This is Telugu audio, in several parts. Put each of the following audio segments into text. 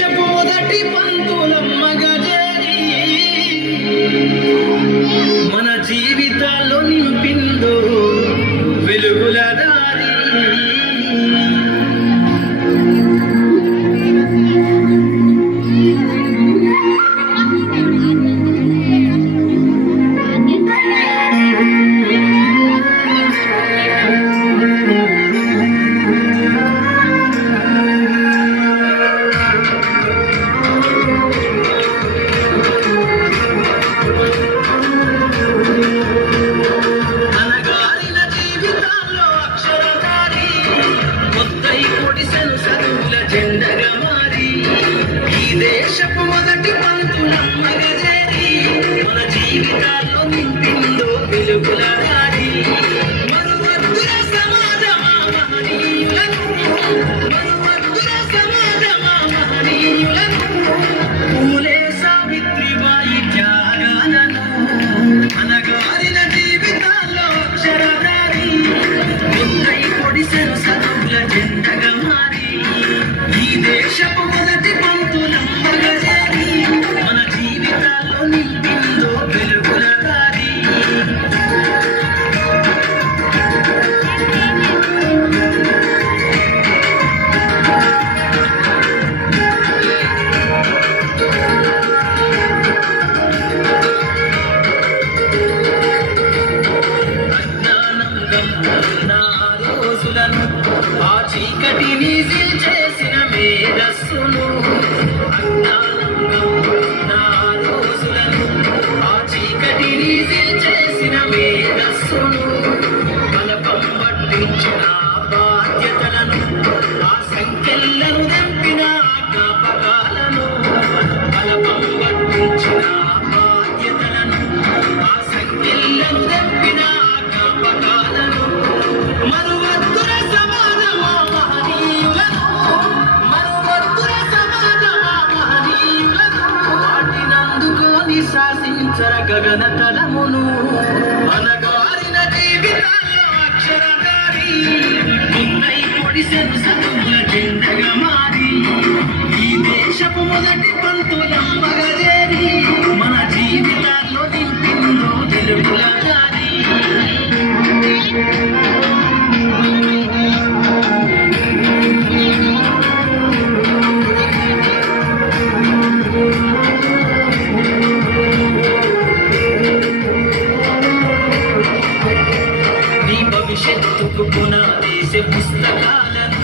మొదటి పంతులమ్మ గజరి మన జీవితాల్లో నింపిందో వెలుగుల దారి. దేశపు మొదటి పంతులమ్మ గజరి మన జీవితాల్లో నింపిందో వెలుగుల దారి. మరువద్దుల సమాజమా మహనీయులను, మరువద్దుల సమాజమా మహనీయులను, పూలే సావిత్రిబాయి త్యాగాలను, అనగారిన జీవితాల్లో అక్షరధారి ముద్దై పొడిసెను చదువుల జెండగా మారి. ఈ దేశపు మొదటి పంతులమ్మ గజరి మన జీవితాల్లో నింపిందో వెలుగుల దారి. అజ్ఞానం గమ్మున రోజులను ఆ చీకటిని చేసిన మేధస్సును, అజ్ఞానం గమ్మున రోజులను ఆ చీకటిని చేసిన మేధస్సును, బలపం పట్టించిన బాధ్యతలను ఆ సంఖ్యలను తెంపిన జ్ఞాపకాలను, బలపం పట్టించిన బాధ్యతలను ఆ సంఖ్యలను తెంపిన జ్ఞాపకాలను, మరువద్దుల సమాజమా మహనీయులను, మరువద్దుల సమాజమా మహనీయులను, వాటినందుకోని శాసించర గగన తలమును, అనగారిన జీవితాల్లో అక్షరధారి ముద్దై పొడిసెను చదువుల జెండగా మారి. ఈ దేశపు మొదటి పంతులమ్మ గజరి మన జీవితాల్లో నింపిందో వెలుగుల దారి. నీ భవిష్యత్తుకు పునాదేశ పుస్తకాలను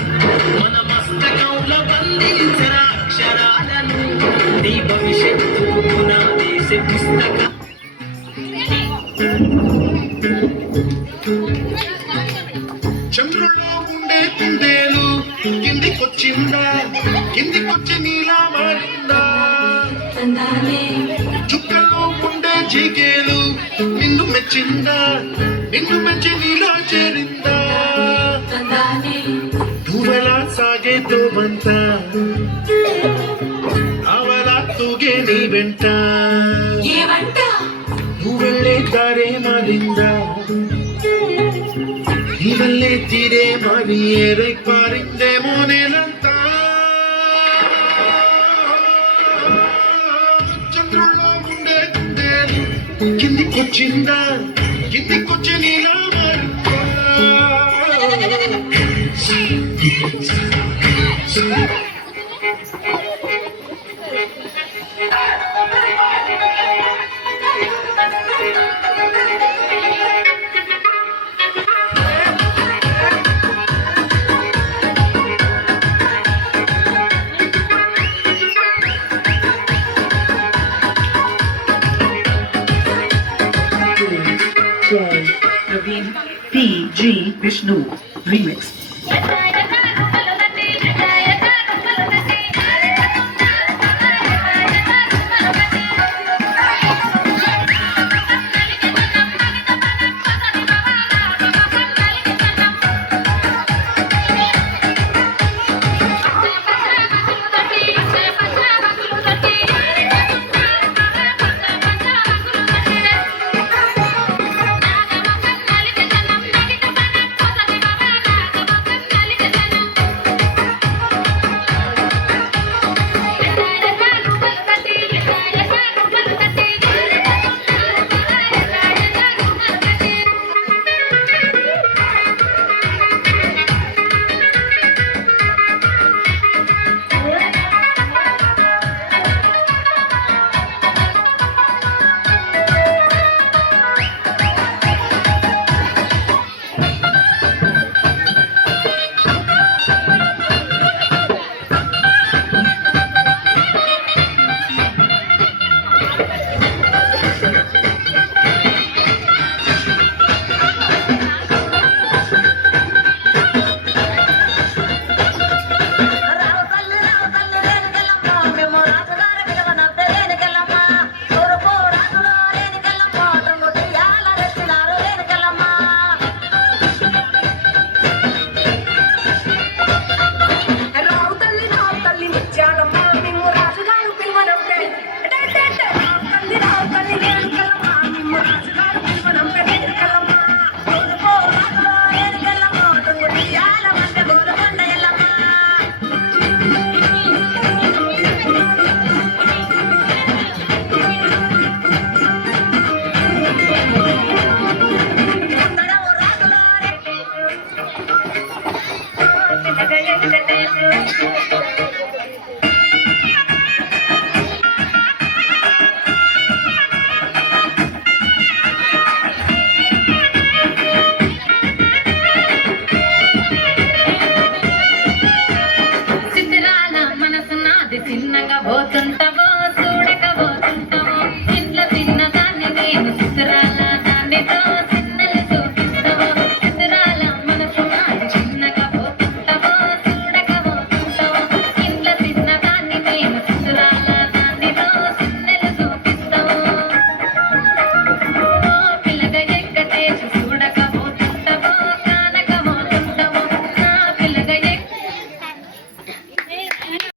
మన మస్తకంలో బంధించిన అక్షరాలను, నీ భవిష్యత్తుకు పునాదేశ పుస్తక చంద్రుల్లో ఉండే కుందేలు కిందికొచ్చిందా, కిందికొచ్చి నీలా మారిందా, చుక్కల్లో ఉండే జీకేలు నిన్ను మెచ్చిందా, నిన్ను మెచ్చి నీలా చేరిందా, నువ్వెలా సాగే తోబంత అవలా తూగే నీ వెంట, నువ్వెళ్ళే దారే మారిందా, నీవల్లే తీరే మారి ఏరై పారిందేమో నేలంతా. చంద్రుల్లో ఉండే కుందేలు కిందికొచ్చిందా, కిందికొచ్చి నీలా మారిందా. Naveen P.G. Vishnu Remix. చిన్నగా పోతుంటావో